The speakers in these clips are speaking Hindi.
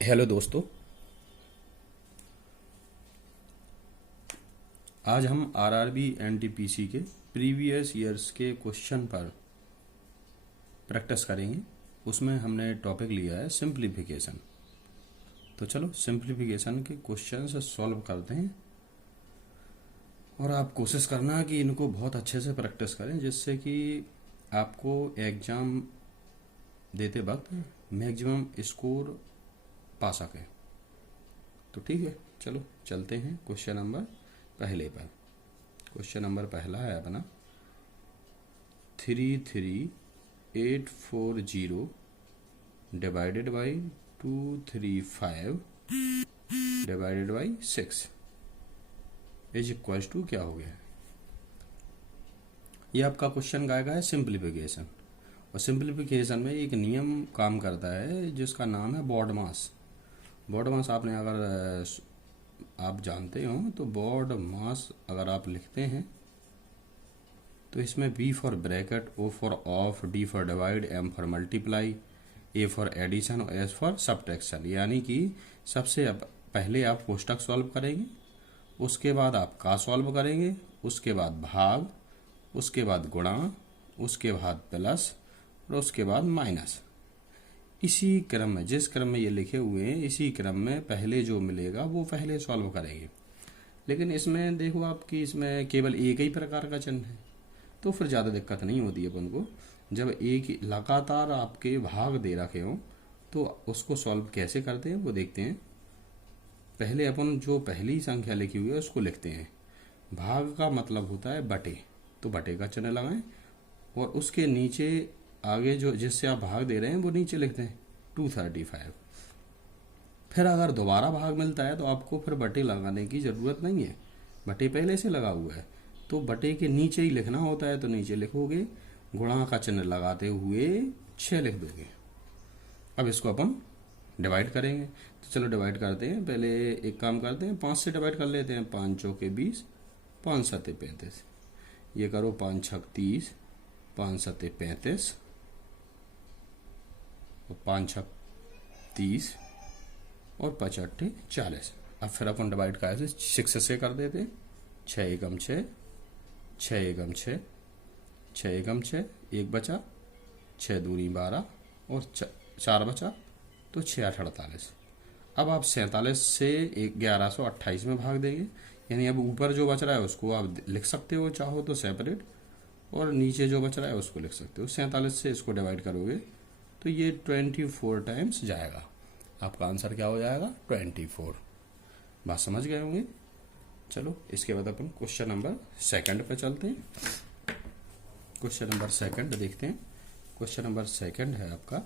हेलो दोस्तों। आज हम आरआरबी एनटीपीसी के प्रीवियस ईयर्स के क्वेश्चन पर प्रैक्टिस करेंगे। उसमें हमने टॉपिक लिया है सिंप्लीफिकेशन। तो चलो सिंप्लीफिकेशन के क्वेश्चन से सॉल्व करते हैं और आप कोशिश करना कि इनको बहुत अच्छे से प्रैक्टिस करें, जिससे कि आपको एग्ज़ाम देते वक्त मैक्सिमम स्कोर पा सकें। तो ठीक है, चलो चलते हैं क्वेश्चन नंबर पहले पर। क्वेश्चन नंबर पहला है अपना 33840 divided by 235 divided by 6 is equal to क्या हो गया। ये आपका क्वेश्चन गायेगा है सिंप्लीफिकेशन, और सिंप्लीफिकेशन में एक नियम काम करता है जिसका नाम है बॉड मास। बॉड मास आपने अगर आप जानते हो तो बॉड मास अगर आप लिखते हैं तो इसमें B for bracket, O for of, D for divide, M for multiply, A for addition और S फॉर सब्ट्रैक्शन। यानी कि सबसे पहले आप कोष्टक सॉल्व करेंगे, उसके बाद आप का सॉल्व करेंगे, उसके बाद भाग, उसके बाद गुणा, उसके बाद प्लस और उसके बाद माइनस। इसी क्रम में, जिस क्रम में ये लिखे हुए हैं, इसी क्रम में पहले जो मिलेगा वो पहले सॉल्व करेंगे। लेकिन इसमें देखो आपकी इसमें केवल एक ही प्रकार का चिन्ह है, तो फिर ज़्यादा दिक्कत नहीं होती है अपन को। जब एक ही लगातार आपके भाग दे रखे हों तो उसको सॉल्व कैसे करते हैं वो देखते हैं। पहले अपन जो पहली संख्या लिखी हुई है उसको लिखते हैं। भाग का मतलब होता है बटे, तो बटे का चिन्ह लगाएं और उसके नीचे आगे जो जिससे आप भाग दे रहे हैं वो नीचे लिखते हैं 235। फिर अगर दोबारा भाग मिलता है तो आपको फिर बटे लगाने की ज़रूरत नहीं है, बटे पहले से लगा हुआ है, तो बटे के नीचे ही लिखना होता है, तो नीचे लिखोगे, गुणा का चिन्ह लगाते हुए 6 लिख दोगे। अब इसको अपन डिवाइड करेंगे, तो चलो डिवाइड करते हैं। पहले एक काम करते हैं, 5 से डिवाइड कर लेते हैं। 5 चौके 20, 5 सत्ते 35, ये करो 5 छक 30, 5 सत्ते 35 और 5 छक 30 और 5 अट्ठे 40। अब फिर अपन डिवाइड कैसे 6 से कर देते हैं। 6 एकम 6, 6 एकम 6, 6 एकम 6, 1 बचा, 6 दूनी 12 और 4 बचा, तो 6 8 48। अब आप 47 से 1128 में भाग देंगे, यानी अब ऊपर जो बच रहा है उसको आप लिख सकते हो चाहो तो सेपरेट, और नीचे जो बच रहा है उसको लिख सकते हो। 47 से इसको डिवाइड करोगे तो ये 24 टाइम्स जाएगा। आपका आंसर क्या हो जाएगा? 24। बात समझ गए होंगे। चलो इसके बाद अपन क्वेश्चन नंबर सेकंड पे चलते हैं। क्वेश्चन नंबर सेकंड देखते हैं। क्वेश्चन नंबर सेकंड है आपका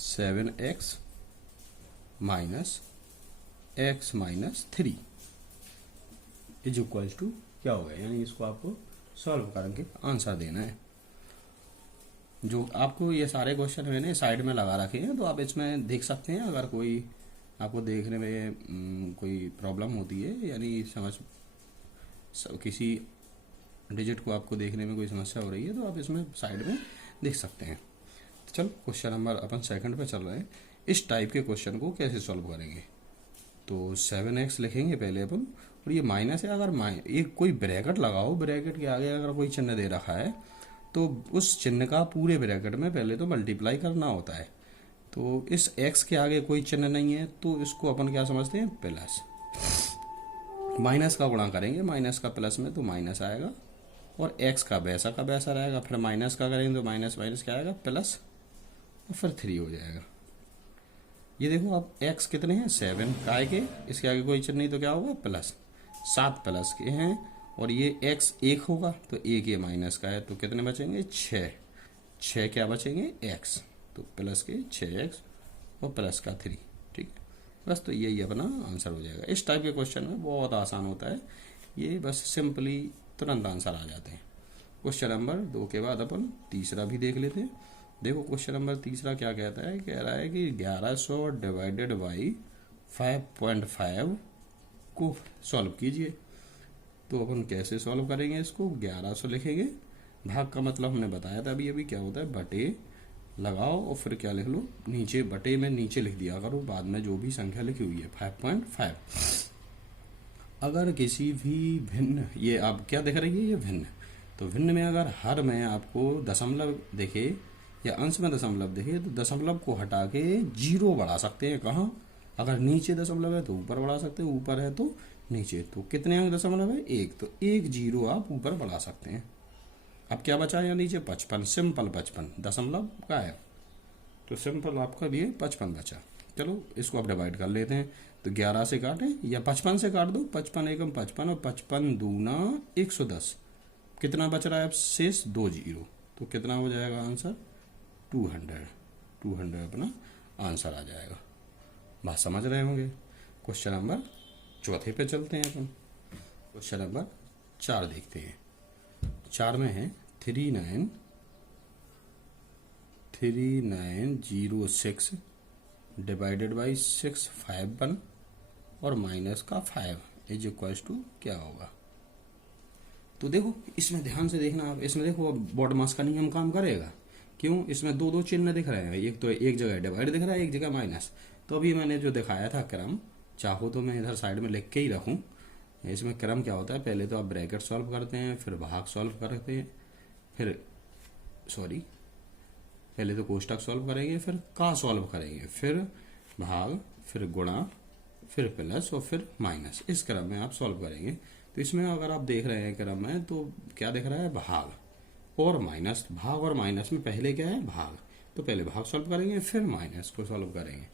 7x minus x minus 3 is equal to क्या होगा, यानी इसको आपको सॉल्व करके आंसर देना है। जो आपको ये सारे क्वेश्चन मैंने साइड में लगा रखे हैं, तो आप इसमें देख सकते हैं। अगर कोई आपको देखने में कोई प्रॉब्लम होती है, यानी किसी डिजिट को आपको देखने में कोई समस्या हो रही है, तो आप इसमें साइड में देख सकते हैं। तो चलो क्वेश्चन नंबर अपन सेकंड पे चल रहे हैं। इस टाइप के क्वेश्चन को कैसे सॉल्व करेंगे, तो 7x लिखेंगे पहले अपन, और ये माइनस है। अगर एक कोई ब्रैकेट लगाओ, ब्रैकेट के आगे अगर कोई चिन्ह दे रखा है तो उस चिन्ह का पूरे ब्रैकेट में पहले तो मल्टीप्लाई करना होता है। तो इस x के आगे कोई चिन्ह नहीं है, तो इसको अपन क्या समझते हैं? प्लस। माइनस का गुणा करेंगे, माइनस का प्लस में तो माइनस आएगा, और x का वैसा रहेगा। फिर माइनस का करेंगे तो माइनस माइनस क्या आएगा? प्लस, और फिर 3 हो जाएगा। ये देखो आप x कितने हैं? 7 काय के, इसके आगे कोई चिन्ह नहीं तो क्या होगा? प्लस। 7 प्लस के हैं, और ये x 1 होगा, तो 1 ये माइनस का है, तो कितने बचेंगे? 6। 6 क्या बचेंगे? x, तो प्लस के 6x और प्लस का 3। ठीक है, बस तो यही अपना आंसर हो जाएगा। इस टाइप के क्वेश्चन में बहुत आसान होता है ये, बस सिंपली तुरंत आंसर आ जाते हैं। क्वेश्चन नंबर 2 के बाद अपन तीसरा भी देख लेते हैं। देखो क्वेश्चन नंबर तीसरा क्या कहता है, कह रहा है कि 1100 डिवाइडेड बाई 5.5 को सॉल्व कीजिए। तो अपन कैसे सॉल्व करेंगे इसको? 1100 लिखेंगे, भाग का मतलब हमने बताया था अभी अभी क्या होता है? बटे लगाओ और फिर क्या लिख लो, नीचे बटे में नीचे लिख दिया करो बाद में जो भी संख्या लिखी हुई है 5.5। अगर किसी भी भिन्न, ये आप क्या दिख रही है, ये भिन्न, तो भिन्न में अगर हर में आपको दशमलव दिखे या अंश में दशमलव दिखे तो दशमलव को हटा के जीरो बढ़ा सकते हैं। कहाँ? अगर नीचे दशमलव है तो ऊपर बढ़ा सकते हैं, ऊपर है तो नीचे। तो कितने अंक दशमलव है? एक, तो एक जीरो आप ऊपर बढ़ा सकते हैं। अब क्या बचा यहाँ नीचे? 55, सिंपल 55, दशमलव गायब, तो सिंपल आपका भी 55 बचा। चलो इसको आप डिवाइड कर लेते हैं, तो 11 से काटें या 55 से काट दो, 55 एकम 55 और 55 दूना 110। कितना बच रहा है अब शेष? 2 जीरो, तो कितना हो जाएगा आंसर? 200। 200 अपना आंसर आ जाएगा। बात समझ रहे होंगे। क्वेश्चन नंबर चौथे पे चलते हैं अपन। क्वेश्चन नंबर 4 देखते हैं। 4 में है 3906 डिवाइडेड बाई 651 और माइनस का 5 इज इक्वल टू क्या होगा? तो देखो इसमें ध्यान से देखना आप, इसमें देखो अब बॉड मास का नियम काम करेगा। क्यों? इसमें दो दो चिन्ह दिख रहे हैं, एक तो एक जगह डिवाइड दिख रहा है, एक जगह माइनस। तो अभी मैंने जो दिखाया था क्रम, चाहो तो मैं इधर साइड में लिख के ही रखूं। इसमें क्रम क्या होता है, पहले तो आप ब्रैकेट सॉल्व करते हैं, फिर भाग सॉल्व करते हैं, फिर पहले तो कोष्टक सॉल्व करेंगे, फिर का सॉल्व करेंगे, फिर भाग, फिर गुणा, फिर प्लस और फिर माइनस। इस क्रम में आप सॉल्व करेंगे। तो इसमें अगर आप देख रहे हैं क्रम में, तो क्या दिख रहा है? भाग और माइनस। भाग और माइनस में पहले क्या है? भाग। तो पहले भाग सॉल्व करेंगे, फिर माइनस को सॉल्व करेंगे।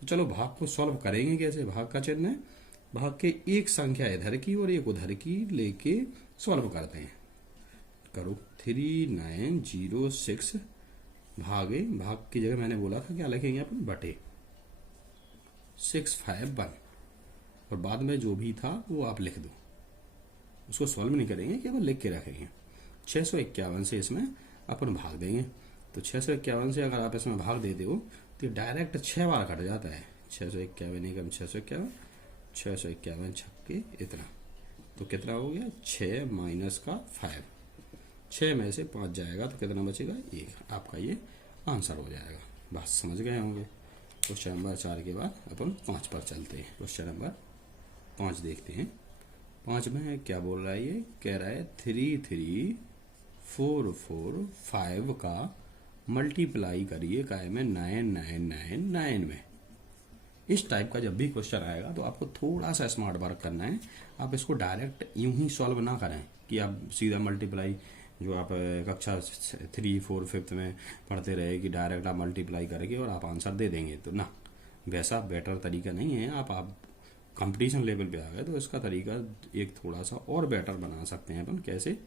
तो चलो भाग को सॉल्व करेंगे कैसे? भाग का चिन्ह है, भाग के एक संख्या इधर की और एक उधर की लेके सॉल्व करते हैं। करो 3906 भागे, भाग की जगह मैंने बोला था क्या लिखेंगे अपन? बटे 651 और बाद में जो भी था वो आप लिख दो। उसको सॉल्व नहीं करेंगे, केवल लिख के रखेंगे। 651 से इसमें अपन भाग देंगे। तो 651 से अगर आप इसमें भाग देते हो तो डायरेक्ट 6 बार कट जाता है। 651 एकम 651, 651 छक्के इतना, तो कितना हो गया? 6 माइनस का 5, 6 में से 5 जाएगा तो कितना बचेगा? 1। आपका ये आंसर हो जाएगा। बात समझ गए होंगे। क्वेश्चन नंबर 4 के बाद अपन 5 पर चलते हैं। क्वेश्चन नंबर 5 देखते हैं। 5 में क्या बोल रहा है? ये कह रहा है 33445 का मल्टीप्लाई करिए काय में 9999 में। इस टाइप का जब भी क्वेश्चन आएगा तो आपको थोड़ा सा स्मार्ट वर्क करना है। आप इसको डायरेक्ट यूं ही सॉल्व ना करें कि आप सीधा मल्टीप्लाई, जो आप कक्षा 3, 4, 5 में पढ़ते रहे कि डायरेक्ट आप मल्टीप्लाई करेंगे और आप आंसर दे देंगे, तो ना, वैसा बेटर तरीका नहीं है। आप कंपटीशन लेवल पे आ गए तो इसका तरीका एक थोड़ा सा और बेटर बना सकते हैं अपन। कैसे?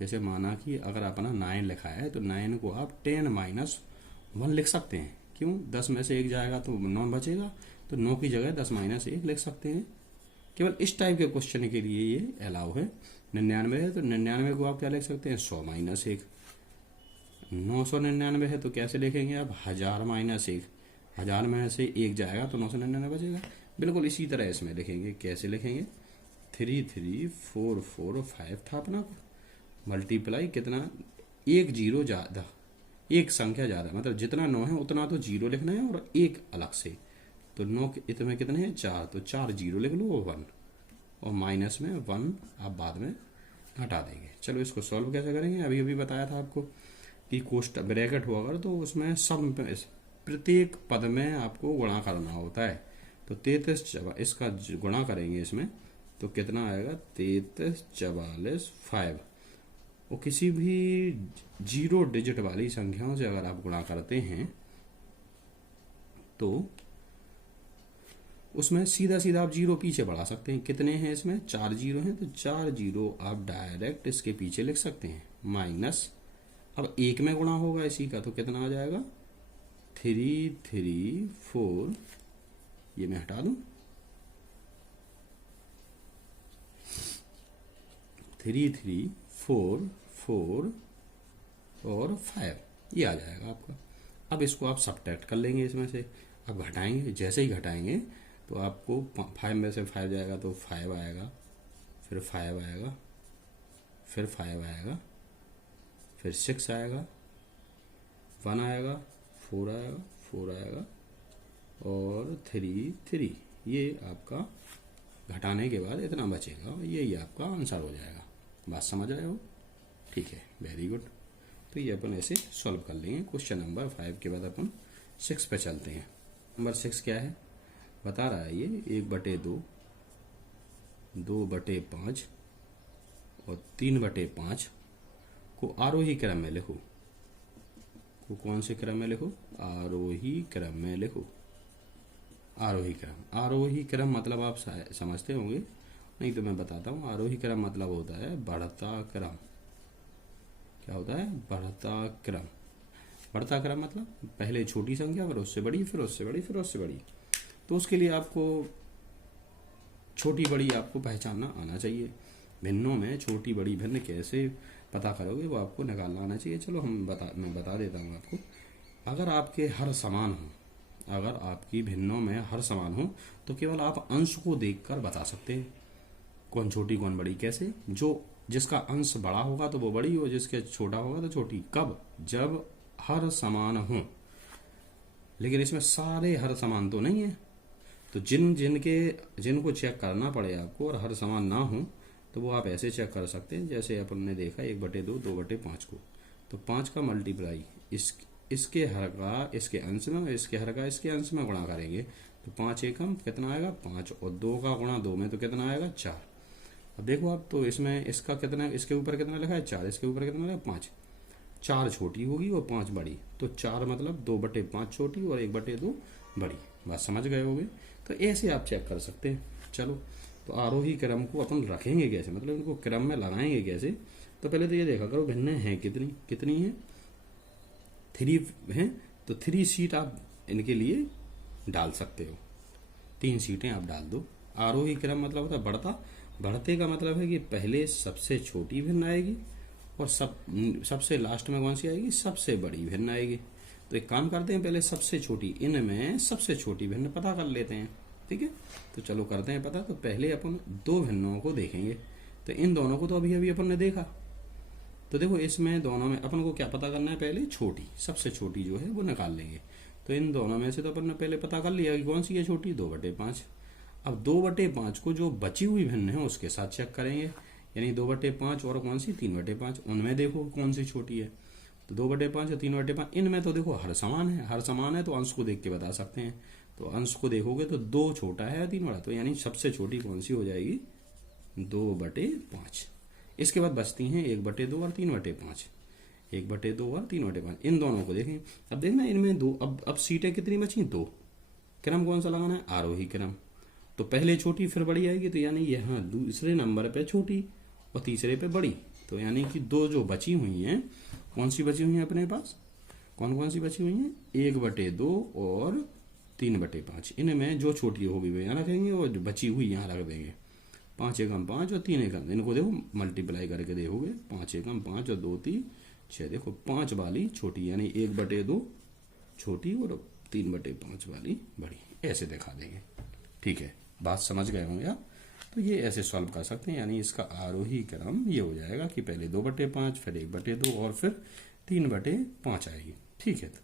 जैसे माना कि अगर अपना 9 लिखा है तो 9 को आप 10 माइनस 1 लिख सकते हैं। क्यों? 10 में से 1 जाएगा तो 9 बचेगा, तो 9 की जगह 10 माइनस 1 लिख सकते हैं। केवल इस टाइप के क्वेश्चन के लिए ये अलाउ है। 99 है तो 99 को आप क्या लिख सकते हैं? 100 माइनस 1। 999 है तो कैसे लिखेंगे आप? 1000 माइनस 1। 1000 में से 1 जाएगा तो 999 बचेगा। बिल्कुल इसी तरह इसमें लिखेंगे। कैसे लिखेंगे? 33445 था अपना, मल्टीप्लाई कितना? एक जीरो ज्यादा, एक संख्या ज्यादा, मतलब जितना 9 है उतना तो जीरो लिखना है और एक अलग से। तो 9 इतने कितने हैं? 4, तो 4 जीरो लिख लो और 1, और माइनस में 1 आप बाद में हटा देंगे। चलो इसको सॉल्व कैसे करेंगे? अभी अभी बताया था आपको कि कोष्टक ब्रैकेट हो अगर तो उसमें सब प्रत्येक पद में आपको गुणा करना होता है। तो 33 इसका गुणा करेंगे इसमें तो कितना आएगा? 33 44 5। और किसी भी 0 डिजिट वाली संख्याओं से अगर आप गुणा करते हैं तो उसमें सीधा सीधा आप 0 पीछे बढ़ा सकते हैं। कितने हैं इसमें? 4 जीरो हैं, तो 4 जीरो आप डायरेक्ट इसके पीछे लिख सकते हैं। माइनस, अब 1 में गुणा होगा इसी का तो कितना आ जाएगा? 334, ये मैं हटा दूं, 334 और 5 ये आ जाएगा आपका। अब इसको आप सब्ट्रैक्ट कर लेंगे इसमें से। अब घटाएंगे, जैसे ही घटाएंगे तो आपको 5 में से 5 जाएगा तो 5 आएगा, फिर 5 आएगा, फिर 5 आएगा, फिर 6 आएगा, 1 आएगा, 4 आएगा, 4 आएगा और 3 3, ये आपका घटाने के बाद इतना बचेगा, यही आपका आंसर हो जाएगा। बात समझ रहे हो? ठीक है, वेरी गुड। तो ये अपन ऐसे सॉल्व कर लेंगे। क्वेश्चन नंबर 5 के बाद अपन 6 पे चलते हैं। नंबर 6 क्या है बता रहा है, ये 1/2, 2/5 और 3/5 को आरोही क्रम में लिखो। को कौन से क्रम में लिखो? आरोही क्रम में लिखो। आरोही क्रम, आरोही क्रम मतलब आप समझते होंगे, नहीं तो मैं बताता हूँ। आरोही क्रम मतलब होता है बढ़ता क्रम। क्या होता है? बढ़ता क्रम। बढ़ता क्रम मतलब पहले छोटी संख्या, फिर उससे बड़ी, फिर उससे बड़ी, फिर उससे बड़ी। तो उसके लिए आपको छोटी बड़ी आपको पहचानना आना चाहिए। भिन्नों में छोटी बड़ी भिन्न कैसे पता करोगे वो आपको निकालना आना चाहिए। चलो मैं बता देता हूँ आपको। अगर आपके हर समान हो, अगर आपकी भिन्नों में हर समान हो, तो केवल आप अंश को देखकर बता सकते हैं कौन छोटी कौन बड़ी। कैसे? जो जिसका अंश बड़ा होगा तो वो बड़ी, और जिसके छोटा होगा तो छोटी। कब? जब हर समान हो। लेकिन इसमें सारे हर समान तो नहीं है, तो जिनको चेक करना पड़े आपको और हर समान ना हो, तो वो आप ऐसे चेक कर सकते हैं। जैसे अपन ने देखा 1/2, 2/5 को, तो 5 का मल्टीप्लाई इसके हर का इसके अंश में, और इसके हर का इसके अंश में गुणा करेंगे तो 5 एकम कितना आएगा? 5, और 2 का गुणा 2 में तो कितना आएगा? 4। अब देखो आप, तो इसमें इसका कितना, इसके ऊपर कितना लिखा है? 4, इसके ऊपर कितना लिखा है? 5। 4 छोटी होगी और 5 बड़ी, तो 4 मतलब 2/5 छोटी और 1/2 बड़ी। बात समझ गए होगे? तो ऐसे आप चेक कर सकते हैं। चलो, तो आरोही क्रम को अपन रखेंगे कैसे, मतलब इनको क्रम में लगाएंगे कैसे? तो पहले तो ये देखा करो भिन्न है कितनी है? 3 है, तो 3 सीट आप इनके लिए डाल सकते हो। 3 सीटें आप डाल दो। आरोही क्रम मतलब होता है बढ़ता। बढ़ते का मतलब है कि पहले सबसे छोटी भिन्न आएगी और सबसे लास्ट में कौन सी आएगी? सबसे बड़ी भिन्न आएगी। तो एक काम करते हैं, पहले सबसे छोटी, इनमें सबसे छोटी भिन्न पता कर लेते हैं। ठीक है, तो चलो करते हैं पता। तो पहले अपन 2 भिन्नों को देखेंगे। तो इन दोनों को तो अभी अभी अपन ने देखा, तो देखो इसमें दोनों में अपन को क्या पता करना है? पहले छोटी, सबसे छोटी जो है वो निकाल लेंगे। तो इन दोनों में से तो अपन ने पहले पता कर लिया कि कौन सी है छोटी, 2/5। अब 2/5 को जो बची हुई भिन्न है उसके साथ चेक करेंगे, यानी 2/5 और कौन सी? 3/5। उनमें देखो कौन सी छोटी है। तो 2/5 और 3/5, इनमें तो देखो हर समान है। हर समान है तो अंश को देख के बता सकते हैं। तो अंश को देखोगे तो 2 छोटा है और 3 बड़ा, तो यानी सबसे छोटी कौन सी हो जाएगी? 2/5। इसके बाद बचती हैं 1/2 और 3/5। 1/2 और 3/5, इन दोनों को देखें। अब देखना इनमें 2, अब सीटें कितनी बची? 2। क्रम कौन सा लगाना है? आरोही क्रम। तो पहले छोटी फिर बड़ी आएगी, तो यानी यहाँ दूसरे नंबर पे छोटी और तीसरे पे बड़ी। तो यानी कि 2 जो बची हुई हैं, कौन सी बची हुई हैं अपने पास? कौन कौन सी बची हुई हैं? 1/2 और 3/5। इनमें जो छोटी होगी वो यहाँ रखेंगे और जो बची हुई यहाँ रख देंगे। 5 एकम 5 और 3 एकम, इनको देखो मल्टीप्लाई करके देखोगे, 5 एकम 5 और 2 3 6, देखो 5 वाली छोटी, यानी 1/2 छोटी और 3/5 वाली बड़ी, ऐसे दिखा देंगे। ठीक है, बात समझ गए होंगे आप? तो ये ऐसे सॉल्व कर सकते हैं, यानी इसका आरोही क्रम ये हो जाएगा कि पहले 2/5, फिर 1/2 और फिर 3/5 आएगी। ठीक है, तो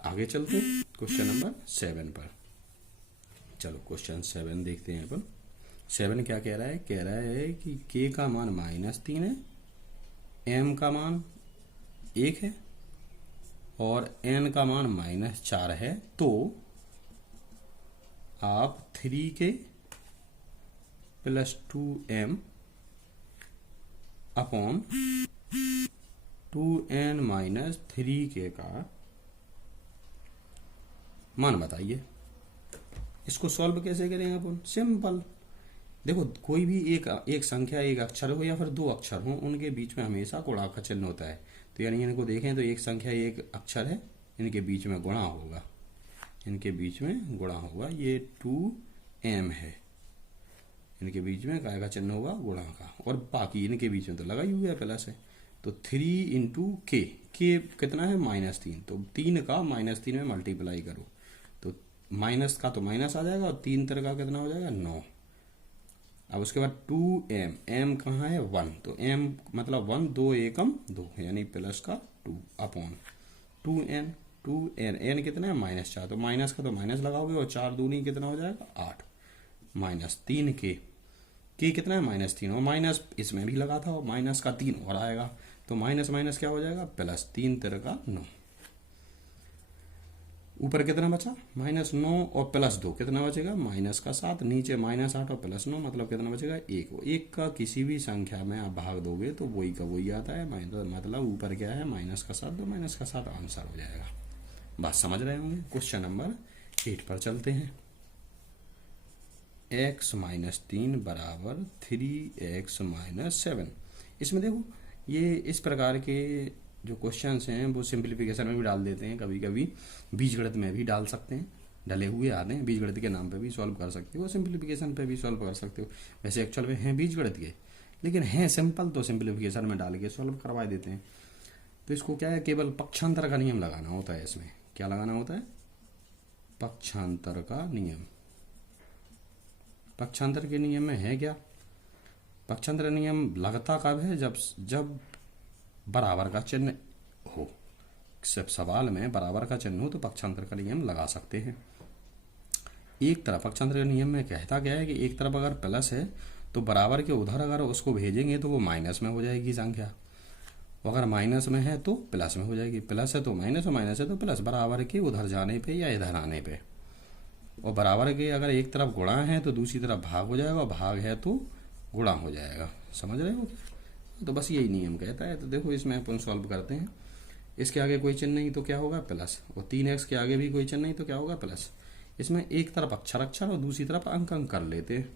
आगे चलते हैं क्वेश्चन नंबर 7 पर। चलो क्वेश्चन 7 देखते हैं अपन। 7 क्या कह रहा है? कह रहा है कि k का मान -3 है, m का मान 1 है और n का मान -4 है। तो आप 3k + 2m upon 2n - 3k का मान बताइए। इसको सॉल्व कैसे करेंगे अपन? सिंपल, देखो कोई भी एक संख्या, एक अक्षर हो या फिर 2 अक्षर हो, उनके बीच में हमेशा गुणा का चिन्ह होता है। तो यानी इनको देखें तो एक संख्या एक अक्षर है, इनके बीच में गुणा होगा, इनके बीच में गुणा होगा। ये 2m है, इनके बीच में काय का चिन्ह होगा? गुणा का। और बाकी इनके बीच में तो लगा ही हुआ प्लस है। तो 3 × k, k कितना है? -3। तो 3 का -3 में मल्टीप्लाई करो, तो माइनस का तो माइनस आ जाएगा और 3 3 का कितना हो जाएगा? 9। अब उसके बाद 2m, m कहाँ है? 1, तो m मतलब 1, 2 एकम 2, यानी प्लस का 2 अपॉन 2n। 2n, n कितना है -4, तो माइनस का तो माइनस लगाओगे और 4 दूनी कितना हो जाएगा 8, -3 के कितना है -3, और माइनस इसमें भी लगा था और माइनस का 3 और आएगा, तो माइनस माइनस क्या हो जाएगा +3 3 का 9। ऊपर कितना बचा -9 और +2 कितना बचेगा -7, नीचे -8 और +9 मतलब कितना बचेगा 1। 1 का किसी भी संख्या में आप भाग दोगे तो वही का वही आता है, मतलब ऊपर क्या है -7, तो -7 आंसर हो जाएगा। बात समझ रहे होंगे। क्वेश्चन नंबर 8 पर चलते हैं। x - 3 = 3x - 7। इसमें देखो ये इस प्रकार के जो क्वेश्चंस हैं वो सिंप्लीफिकेशन में भी डाल देते हैं, कभी कभी बीजगणित में भी डाल सकते हैं, डले हुए आते हैं, बीजगणित के नाम पे भी सॉल्व कर सकते हो, सिंप्लीफिकेशन पे भी सॉल्व कर सकते हो। वैसे एक्चुअल में हैं बीजगणित के, लेकिन हैं सिंपल, तो सिंप्लीफिकेशन में डाल के सॉल्व करवा देते हैं। तो इसको क्या है, केवल पक्षांतर का नियम लगाना होता है। इसमें क्या लगाना होता है, पक्षांतर का नियम। पक्षांतर के नियम में है क्या, पक्षांतर नियम लगता कब है, जब बराबर का चिन्ह हो। सब सवाल में बराबर का चिन्ह हो तो पक्षांतर का नियम लगा सकते हैं। एक तरफ पक्षांतर के नियम में कहता क्या है कि एक तरफ अगर प्लस है तो बराबर के उधर अगर उसको भेजेंगे तो वो माइनस में हो जाएगी संख्या, अगर माइनस में है तो प्लस में हो जाएगी, प्लस है तो माइनस और माइनस है तो प्लस, बराबर के उधर जाने पे या इधर आने पे। और बराबर के अगर एक तरफ गुणा है तो दूसरी तरफ भाग हो जाएगा, और भाग है तो गुणा हो जाएगा। समझ रहे हो, तो बस यही नियम कहता है। तो देखो इसमें अपन सॉल्व करते हैं। इसके आगे कोई चिन्ह नहीं तो क्या होगा प्लस, और 3x के आगे भी कोई चिन्ह नहीं तो क्या होगा प्लस। इसमें एक तरफ अक्षर और दूसरी तरफ अंक कर लेते हैं।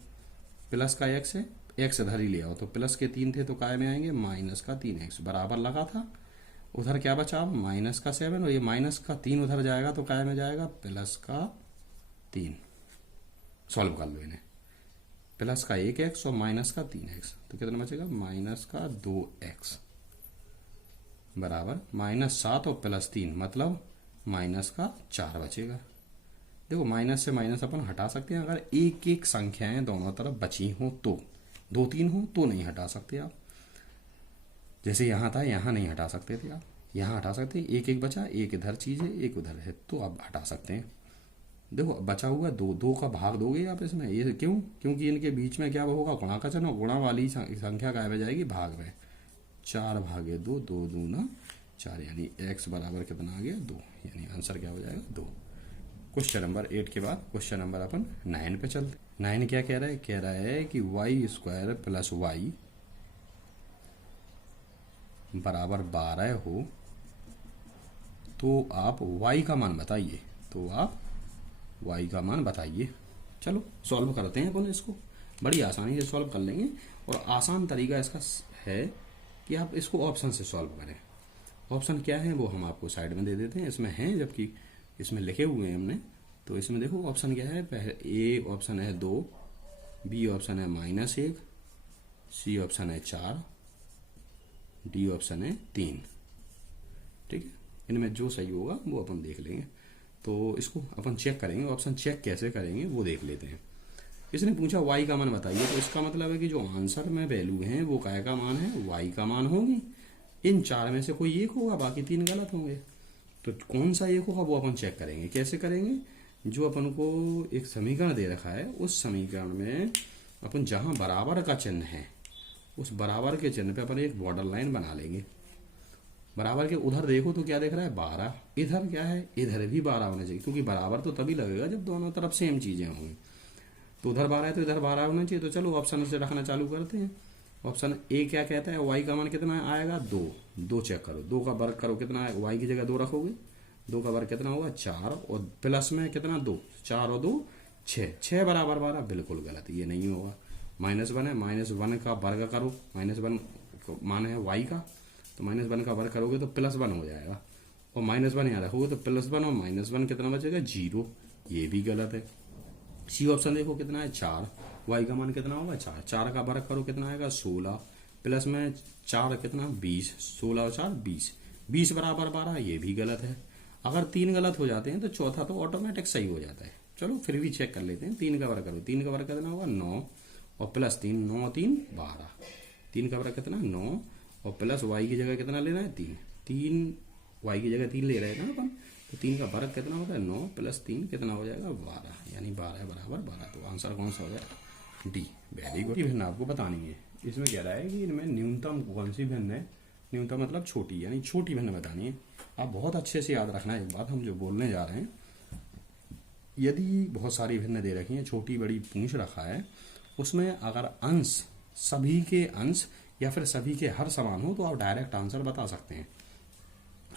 प्लस का x है, x इधर ही ले आओ, तो प्लस के 3 थे तो काय में आएंगे माइनस का 3x, बराबर लगा था, उधर क्या बचा -7, और ये -3 उधर जाएगा तो काय में जाएगा +3। सॉल्व कर लो इन्हें, प्लस का 1x और -3x, तो कितना बचेगा -2x बराबर -7 और +3 मतलब -4 बचेगा। देखो माइनस से माइनस अपन हटा सकते हैं अगर एक एक संख्याएं दोनों तरफ बची हो तो, 2 3 हो तो नहीं हटा सकते आप। जैसे यहाँ था, यहाँ नहीं हटा सकते थे आप, यहाँ हटा सकते, एक एक बचा, एक इधर चीज है एक उधर है तो आप हटा सकते हैं। देखो बचा हुआ 2 का भाग दोगे आप इसमें, ये क्यों, क्योंकि इनके बीच में क्या होगा गुणा का चिन्ह, गुणा वाली संख्या गायब हो जाएगी भाग में। 4/2, 2 दूना 4, यानी x बराबर कितना आ गया 2, यानी आंसर क्या हो जाएगा 2। क्वेश्चन नंबर 8 के बाद क्वेश्चन नंबर अपन 9 पे चलते। 9 क्या कह रहा है, कह रहा है कि y² + y बराबर 12 हो तो आप y का मान बताइए, तो आप y का मान बताइए। चलो सॉल्व करते हैं अपन इसको, बड़ी आसानी से सॉल्व कर लेंगे। और आसान तरीका इसका है कि आप इसको ऑप्शन से सॉल्व करें। ऑप्शन क्या है वो हम आपको साइड में दे देते हैं, इसमें हैं जबकि इसमें लिखे हुए हैं हमने। तो इसमें देखो ऑप्शन क्या है, पहले ए ऑप्शन है 2, बी ऑप्शन है -1, सी ऑप्शन है 4, डी ऑप्शन है 3। ठीक है, इनमें जो सही होगा वो अपन देख लेंगे। तो इसको अपन चेक करेंगे, ऑप्शन चेक कैसे करेंगे वो देख लेते हैं। इसने पूछा y का मान बताइए, तो इसका मतलब है कि जो आंसर में वैल्यू है वो काय का मान है, y का मान होगी। इन 4 में से कोई एक होगा, बाकी 3 गलत होंगे। तो कौन सा एक होगा वो अपन चेक करेंगे। कैसे करेंगे, जो अपन को एक समीकरण दे रखा है उस समीकरण में अपन जहां बराबर का चिन्ह है उस बराबर के चिन्ह पे अपन एक बॉर्डर लाइन बना लेंगे। बराबर के उधर देखो तो क्या देख रहा है 12, इधर क्या है, इधर भी 12 होना चाहिए, क्योंकि बराबर तो तभी लगेगा जब दोनों तरफ सेम चीजें होंगी। तो उधर 12 है तो इधर 12 होना चाहिए। तो चलो ऑप्शन से रखना चालू करते हैं। ऑप्शन ए क्या कहता है, y का मान कितना आएगा 2 चेक करो, 2 का वर्ग करो कितना है, y की जगह 2 रखोगे, 2 का वर्ग कितना होगा 4, और प्लस में कितना 2, 4 और 2 6 बराबर 12, बिल्कुल गलत, ये नहीं होगा। -1 है, -1 का वर्ग करो, -1 मान है y का, तो -1 का वर्ग करोगे तो +1 हो जाएगा, और -1 यहाँ रखोगे तो +1 और -1 कितना बचेगा 0, ये भी गलत है। सी ऑप्शन देखो कितना है 4, y का मान कितना होगा 4, 4 का वर्ग करो कितना आएगा 16, प्लस में 4 कितना 20, 16 और 4 20, 20 बराबर 12, ये भी गलत है। अगर 3 गलत हो जाते हैं तो चौथा तो ऑटोमेटिक सही हो जाता है। चलो फिर भी चेक कर लेते हैं। 3 का वर्ग करो, 3 का वर्ग कितना होगा 9, और प्लस 3, 9 3 12, 3 का वर्ग कितना 9, और प्लस y की जगह कितना लेना है 3 y की जगह 3 ले रहे हैं ना अपन, तो 3 का वर्ग कितना होता है 9 प्लस 3 कितना हो जाएगा 12, यानी 12 बराबर 12। तो आंसर कौन सा हो जाएगा डी। Very good. भिन्न आपको बतानी है। इसमें कह रहा है कि इनमें न्यूनतम कौन सी भिन्न है, न्यूनतम मतलब छोटी, यानी छोटी भिन्न बतानी है। आप बहुत अच्छे से याद रखना एक बात हम जो बोलने जा रहे हैं। यदि बहुत सारी भिन्न दे रखी हैं, छोटी बड़ी पूछ रखा है, उसमें अगर अंश सभी के अंश या फिर सभी के हर समान हो तो आप डायरेक्ट आंसर बता सकते हैं।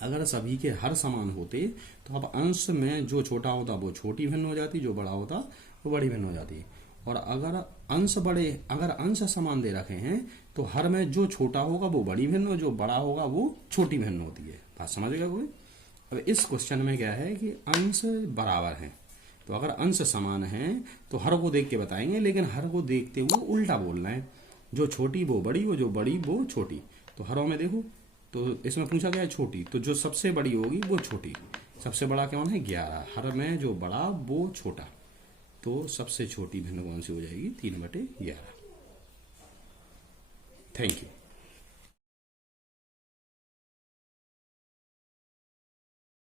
अगर सभी के हर समान होते तो अब अंश में जो छोटा होता वो छोटी भिन्न हो जाती, जो बड़ा होता वो बड़ी भिन्न हो जाती। और अगर अंश समान दे रखे हैं तो हर में जो छोटा होगा वो बड़ी भिन्न और जो बड़ा होगा वो छोटी भिन्न होती है। बात समझ गया कोई? अब इस क्वेश्चन में क्या है कि अंश बराबर है, तो अगर अंश समान है तो हर को देख के बताएंगे, लेकिन हर को देखते हुए उल्टा बोलना है। जो छोटी वो बड़ी, वो जो बड़ी वो छोटी। तो हरों में देखो, तो इसमें पूछा गया है छोटी, तो जो सबसे बड़ी होगी वो छोटी। सबसे बड़ा कौन है 11, हर में जो बड़ा वो छोटा। तो सबसे छोटी भिन्न कौन सी हो जाएगी 3/11। Thank you.